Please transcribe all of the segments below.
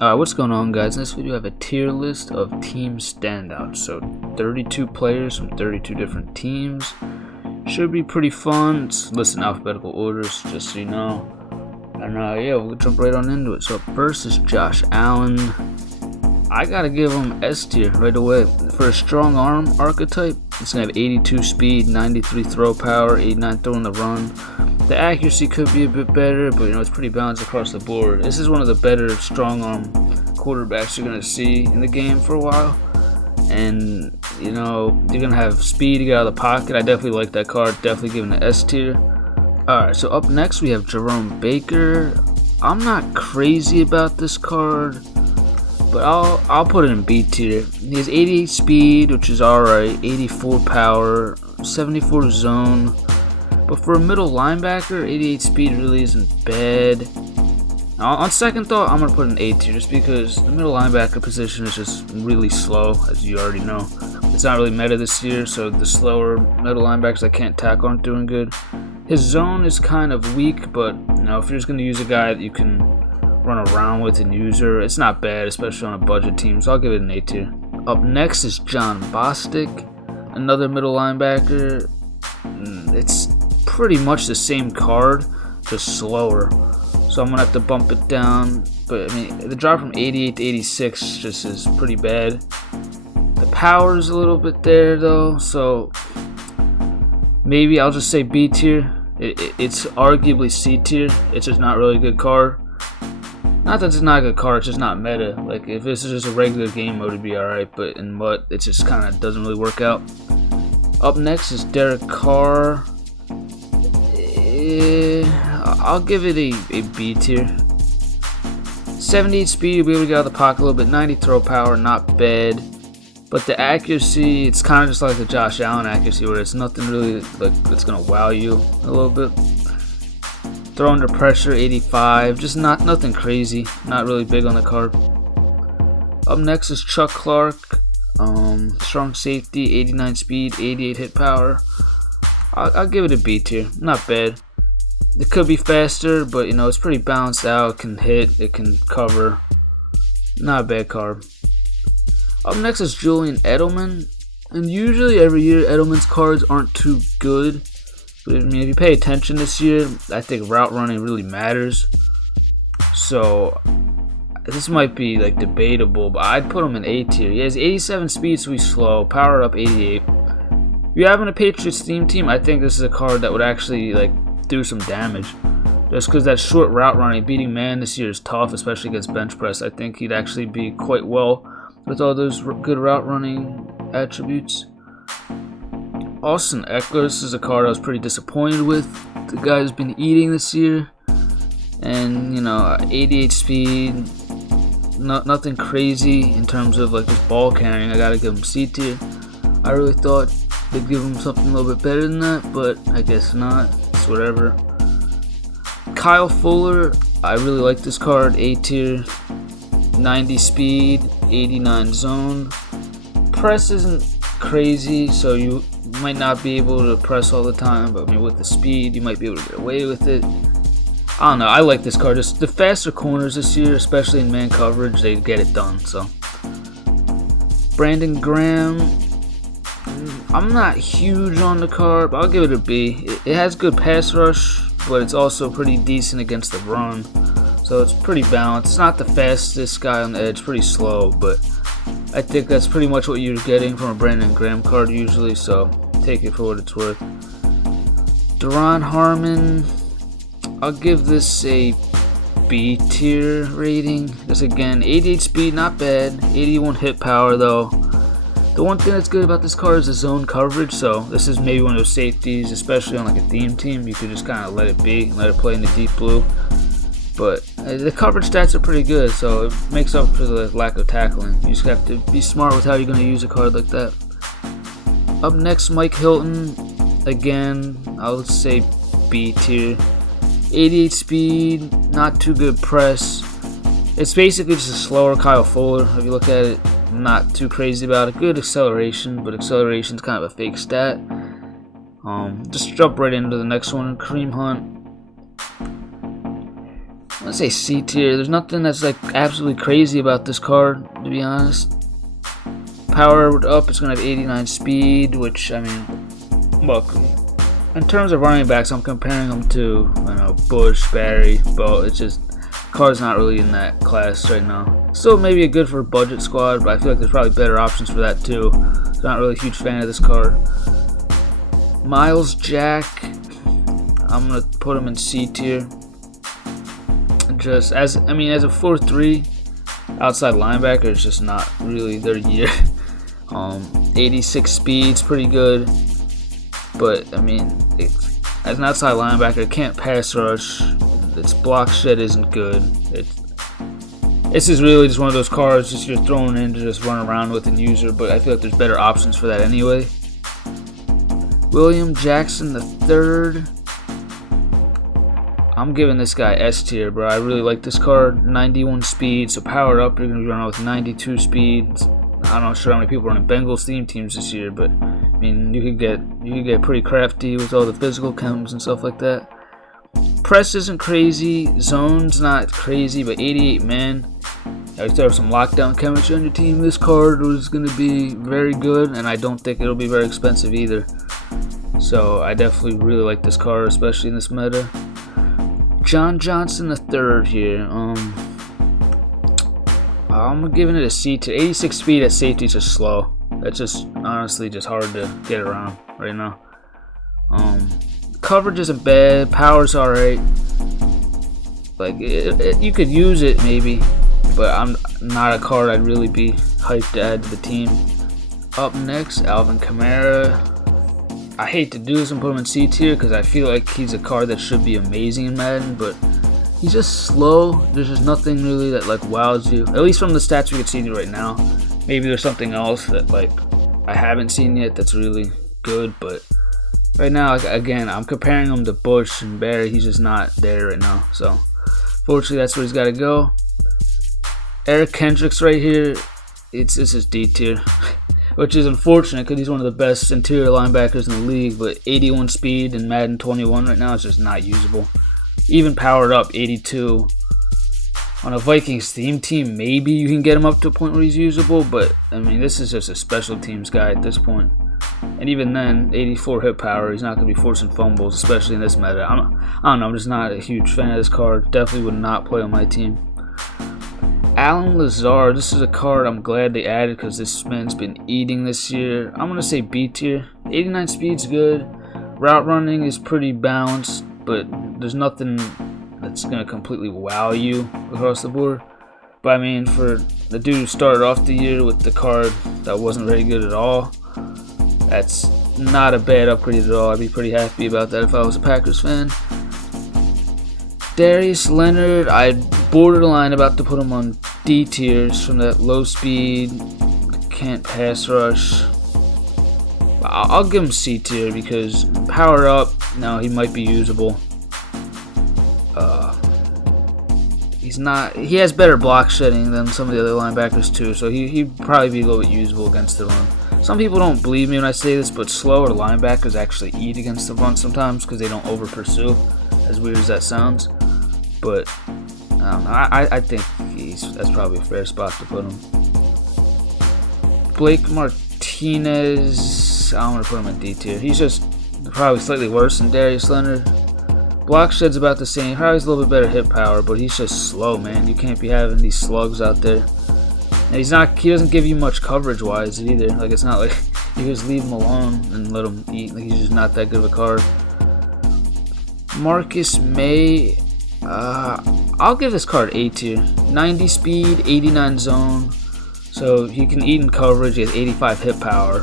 Alright, what's going on, guys? In this video I have a tier list of team standouts. So 32 players from 32 different teams. Should be pretty fun. It's listed in alphabetical orders, just so you know. And yeah, we'll jump right on into it. So first is Josh Allen. I gotta give him S tier right away. For a strong arm archetype, it's gonna have 82 speed, 93 throw power, 89 throwing the run. The accuracy could be a bit better, but it's pretty balanced across the board. This is one of the better strong arm quarterbacks you're gonna see in the game for a while. And you're gonna have speed to get out of the pocket. I definitely like that card, definitely giving it S tier. Alright, so up next we have Jerome Baker. I'm not crazy about this card, but I'll put it in B tier. He has 88 speed, which is alright, 84 power, 74 zone. But for a middle linebacker, 88 speed really isn't bad. Now, on second thought, I'm going to put an A tier just because the middle linebacker position is just really slow, as you already know. It's not really meta this year, so the slower middle linebackers that can't tackle aren't doing good. His zone is kind of weak, but if you're just going to use a guy that you can run around with and use her, it's not bad, especially on a budget team, so I'll give it an A tier. Up next is John Bostic, another middle linebacker. It's pretty much the same card, just slower, so I'm gonna have to bump it down. But the drop from 88 to 86 just is pretty bad. The power is a little bit there though, so maybe I'll just say B tier. It's arguably C tier. It's just not really a good card. Not that it's not a good card, it's just not meta. Like if this is just a regular game mode, it'd be alright, but in MUT it just kind of doesn't really work out. Up next is Derek Carr. I'll give it a B tier. 78 speed, you'll be able to get out of the pocket a little bit. 90 throw power, not bad. But the accuracy, it's kind of just like the Josh Allen accuracy, where it's nothing really like that's gonna wow you a little bit. Throw under pressure, 85, just nothing crazy. Not really big on the card. Up next is Chuck Clark. Strong safety, 89 speed, 88 hit power. I'll give it a B tier. Not bad. It could be faster, but it's pretty balanced out. It can hit, it can cover. Not a bad card. Up next is Julian Edelman. And usually every year Edelman's cards aren't too good. But if you pay attention this year, I think route running really matters. So this might be like debatable, but I'd put him in A tier. He has 87 speed, so he's slow. Power up 88. If you're having a Patriots theme team, I think this is a card that would actually do some damage. Just because that short route running, beating man this year is tough, especially against bench press. I think he'd actually be quite well with all those good route running attributes. Austin Eckler, this is a card I was pretty disappointed with. The guy's been eating this year, and 88 speed, nothing crazy in terms of just ball carrying. I gotta give him C tier. I really thought they'd give him something a little bit better than that, but I guess not. It's whatever. Kyle Fuller, I really like this card. A tier. 90 speed, 89 zone. Press isn't crazy, so you might not be able to press all the time, but with the speed, you might be able to get away with it. I don't know. I like this card. Just the faster corners this year, especially in man coverage, they get it done. So Brandon Graham, I'm not huge on the card, but I'll give it a B. It has good pass rush, but it's also pretty decent against the run. So it's pretty balanced. It's not the fastest guy on the edge, pretty slow, but I think that's pretty much what you're getting from a Brandon Graham card usually, so take it for what it's worth. Duron Harmon, I'll give this a B tier rating. This again, 88 speed, not bad. 81 hit power though. The one thing that's good about this card is the zone coverage, so this is maybe one of those safeties, especially on a theme team. You could just kind of let it be and let it play in the deep blue. But the coverage stats are pretty good, so it makes up for the lack of tackling. You just have to be smart with how you're going to use a card like that. Up next, Mike Hilton. Again, I'll say B tier. 88 speed, not too good press. It's basically just a slower Kyle Fuller. If you look at it, not too crazy about it. Good acceleration, but acceleration's kind of a fake stat. Just jump right into the next one. Kareem Hunt. gonna say C tier. There's nothing that's like absolutely crazy about this card, to be honest. Powered up, it's gonna have 89 speed, which, I mean, look, in terms of running backs, I'm comparing them to, I know, Bush, Barry, Bo. It's just, card's not really in that class right now. Still maybe a good for a budget squad, but I feel like there's probably better options for that too. So not really a huge fan of this card. Miles Jack, I'm gonna put him in C tier. Just as a 4-3 outside linebacker, it's just not really their year. 86 speed's pretty good, but I mean, as an outside linebacker, it can't pass rush. Its block shed isn't good. This is really just one of those cards just you're throwing in to just run around with and use her, but I feel like there's better options for that anyway. William Jackson III. I'm giving this guy S tier, bro. I really like this card. 91 speed, so powered up, you're gonna be running with 92 speeds. I'm not sure how many people are running Bengals theme teams this year, but I mean, you could get pretty crafty with all the physical chems and stuff like that. Press isn't crazy, zone's not crazy, but 88 man. If there was some lockdown chemistry on your team, this card was going to be very good, and I don't think it'll be very expensive either. So I definitely really like this card, especially in this meta. John Johnson III here. I'm giving it a C tier. 86 speed at safety is just slow. That's just honestly just hard to get around right now. Coverage isn't bad. Power's alright. Like you could use it maybe, but I'm not a card I'd really be hyped to add to the team. Up next, Alvin Kamara. I hate to do this and put him in C tier because I feel like he's a card that should be amazing in Madden, but he's just slow. There's just nothing really that like wows you, at least from the stats we can see right now. Maybe there's something else that like I haven't seen yet that's really good, but right now, again, I'm comparing him to Bush and Barry. He's just not there right now, so fortunately that's where he's got to go. Eric Kendricks right here, this is D tier, which is unfortunate because he's one of the best interior linebackers in the league, but 81 speed in Madden 21 right now is just not usable. Even powered up 82 on a Vikings theme team, maybe you can get him up to a point where he's usable, but I mean, this is just a special teams guy at this point. And even then, 84 hit power, he's not going to be forcing fumbles, especially in this meta. I don't know, I'm just not a huge fan of this card. Definitely would not play on my team. Alan Lazard, this is a card I'm glad they added because this man's been eating this year. I'm going to say B tier. 89 speed's good. Route running is pretty balanced, but there's nothing that's going to completely wow you across the board. But I mean, for the dude who started off the year with the card that wasn't very good at all, that's not a bad upgrade at all. I'd be pretty happy about that if I was a Packers fan. Darius Leonard, I'd borderline about to put him on D tiers from that low speed, can't pass rush. I'll give him C tier because power up, no, he might be usable. He has better block shedding than some of the other linebackers too, so he'd probably be a little bit usable against the run. Some people don't believe me when I say this, but slower linebackers actually eat against the run sometimes because they don't over pursue, as weird as that sounds. But I think that's probably a fair spot to put him. Blake Martinez, I'm going to put him in D tier. He's just probably slightly worse than Darius Leonard. Block shed's about the same. Probably has a little bit better hit power, but he's just slow, man. You can't be having these slugs out there. And he doesn't give you much coverage-wise either. Like, it's not like you just leave him alone and let him eat. Like, he's just not that good of a card. Marcus May, I'll give this card A tier. 90 speed, 89 zone. So he can eat in coverage. He has 85 hit power,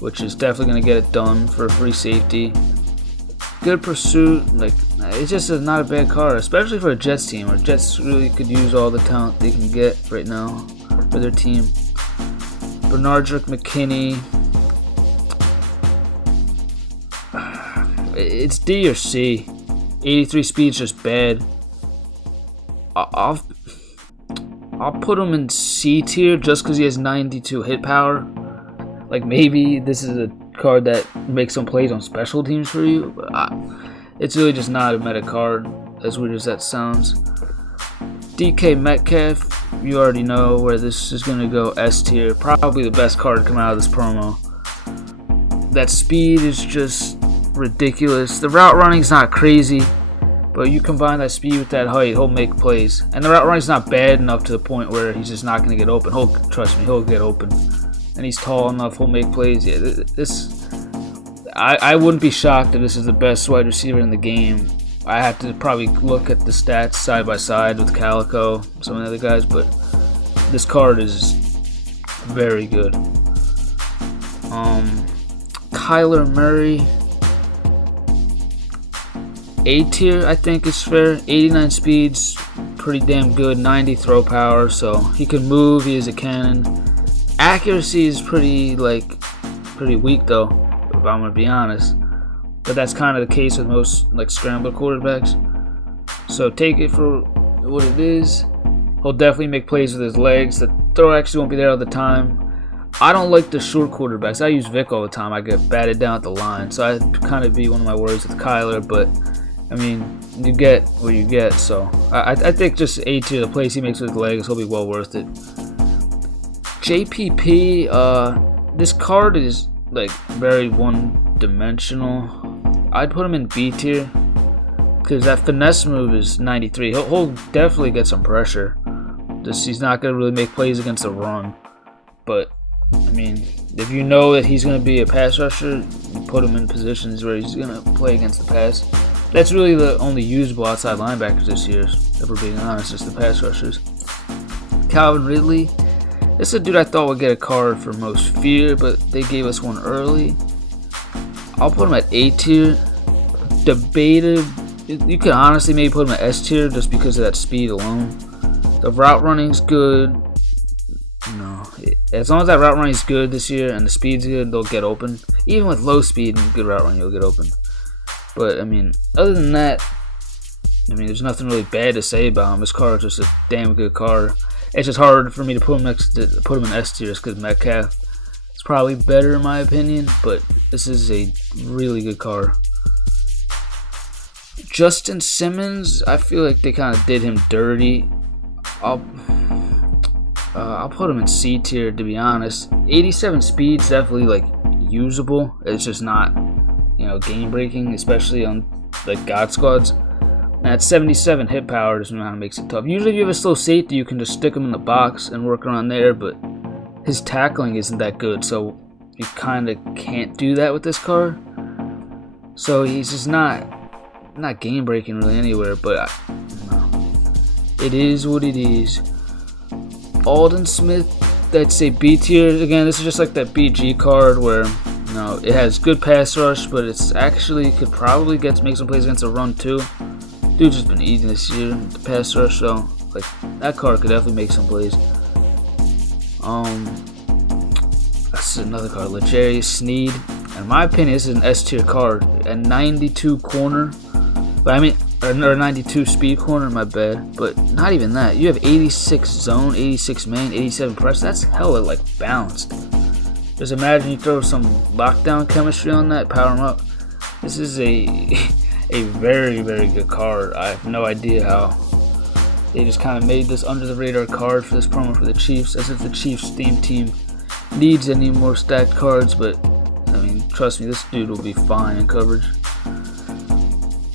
which is definitely going to get it done for a free safety. Good pursuit. Like, it's just not a bad card, especially for a Jets team. Or Jets really could use all the talent they can get right now for their team. Bernardrick McKinney. It's D or C. 83 speed's just bad. I'll put him in C tier just because he has 92 hit power. Like, maybe this is a card that makes some plays on special teams for you, but it's really just not a meta card, as weird as that sounds. DK Metcalf, you already know where this is going to go. S tier, probably the best card to come out of this promo. That speed is just ridiculous. The route running is not crazy, but you combine that speed with that height, he'll make plays. And the route running is not bad enough to the point where he's just not going to get open. Trust me, he'll get open. And he's tall enough, he'll make plays. Yeah, I wouldn't be shocked if this is the best wide receiver in the game. I have to probably look at the stats side by side with Calico, some of the other guys, but this card is very good. Kyler Murray, A tier, I think is fair. 89 speeds, pretty damn good. 90 throw power, so he can move. He is a cannon. Accuracy is pretty weak though, if I'm gonna be honest. But that's kind of the case with most scrambler quarterbacks. So take it for what it is. He'll definitely make plays with his legs. The throw actually won't be there all the time. I don't like the short quarterbacks. I use Vic all the time. I get batted down at the line. So I'd kind of be one of my worries with Kyler. But, I mean, you get what you get. So I think just A tier, the plays he makes with his legs, he'll be well worth it. JPP, this card is very one-dimensional. I'd put him in B tier because that finesse move is 93. He'll definitely get some pressure. He's not going to really make plays against the run. But, I mean, if you know that he's going to be a pass rusher, you put him in positions where he's going to play against the pass. That's really the only usable outside linebackers this year, if we're being honest, just the pass rushers. Calvin Ridley. This is a dude I thought would get a card for most fear, but they gave us one early. I'll put him at A tier. Debated. You could honestly maybe put him at S tier just because of that speed alone. The route running's good. As long as that route running's good this year and the speed's good, they'll get open. Even with low speed and good route running, you'll get open. But I mean, other than that, there's nothing really bad to say about him. This card is just a damn good card. It's just hard for me to put him in S tier just because Metcalf is probably better in my opinion, but this is a really good card. Justin Simmons, I feel like they kind of did him dirty. I'll put him in C tier to be honest. 87 speed's definitely usable. It's just not game breaking, especially on God squads. And at 77 hit power just kind of makes it tough. Usually if you have a slow safety, you can just stick him in the box and work around there, but his tackling isn't that good, so you kind of can't do that with this card. So he's just not game breaking really anywhere, but it is what it is. Alden Smith, that's a B tier. Again, this is just like that BG card where it has good pass rush, but it's actually could probably make some plays against a run too. Dude's just been eating this year, the pass rush, so that card could definitely make some plays. That's another card, L'Jarius Sneed. In my opinion, this is an S tier card. At 92 corner, or 92 speed corner, my bad. But not even that. You have 86 zone, 86 main, 87 press. That's hella balanced. Just imagine you throw some lockdown chemistry on that, power him up. This is a very, very good card. I have no idea how they just kind of made this under the radar card for this promo for the Chiefs, as if the Chiefs theme team needs any more stacked cards, but trust me, this dude will be fine in coverage.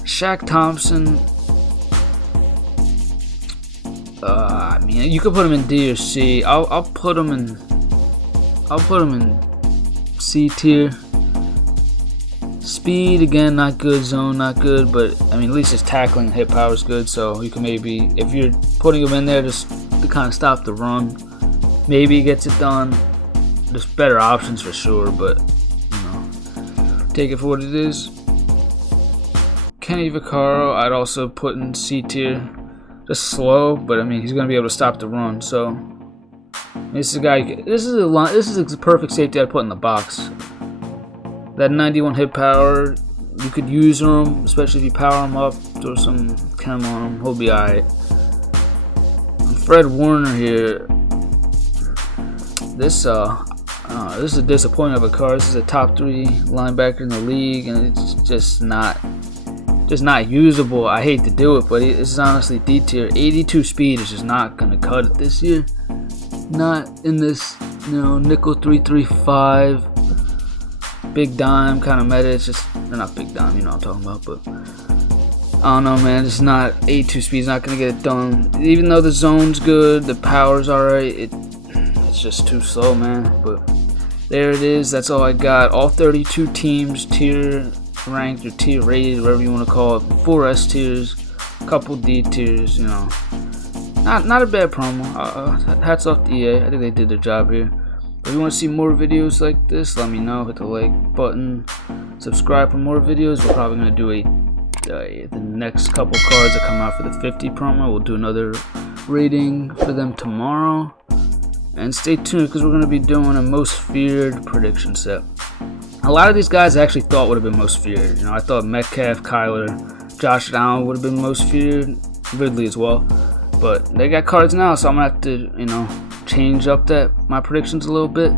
Shaq Thompson, you could put him in D or C. I'll put him in C tier. Speed, again, not good. Zone, not good. But, at least his tackling and hit power is good. So, you can maybe, if you're putting him in there just to kind of stop the run, maybe he gets it done. There's better options for sure. But, take it for what it is. Kenny Vaccaro, I'd also put in C tier. Just slow, but, he's going to be able to stop the run. So, this is a guy, this is a perfect safety I'd put in the box. That 91 hit power, you could use him, especially if you power him up, throw some chem on him, he'll be alright. Fred Warner here, this is a disappointment of a card. This is a top 3 linebacker in the league, and it's just not just not usable. I hate to do it, but it's honestly D tier. 82 speed is just not gonna cut it this year. Not in this, nickel 335 big dime kind of meta. It's just, not big dime, you know what I'm talking about, but I don't know, man. It's not 82 speed's not gonna get it done. Even though the zone's good, the power's alright, it's just too slow, man. But there it is. That's all I got. All 32 teams, tier ranked or tier rated, whatever you want to call it. 4 S tiers, a couple D tiers. Not a bad promo. Hats off to EA. I think they did their job here. If you want to see more videos like this, let me know. Hit the like button. Subscribe for more videos. We're probably gonna do the next couple cards that come out for the 50 promo. We'll do another rating for them tomorrow. And stay tuned because we're going to be doing a most feared prediction set. A lot of these guys I actually thought would have been most feared. I thought Metcalf, Kyler, Josh Allen would have been most feared. Ridley as well. But they got cards now, so I'm going to have to, change up my predictions a little bit.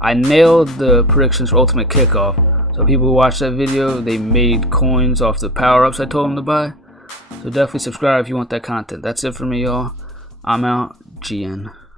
I nailed the predictions for Ultimate Kickoff. So people who watched that video, they made coins off the power-ups I told them to buy. So definitely subscribe if you want that content. That's it for me, y'all. I'm out. GN.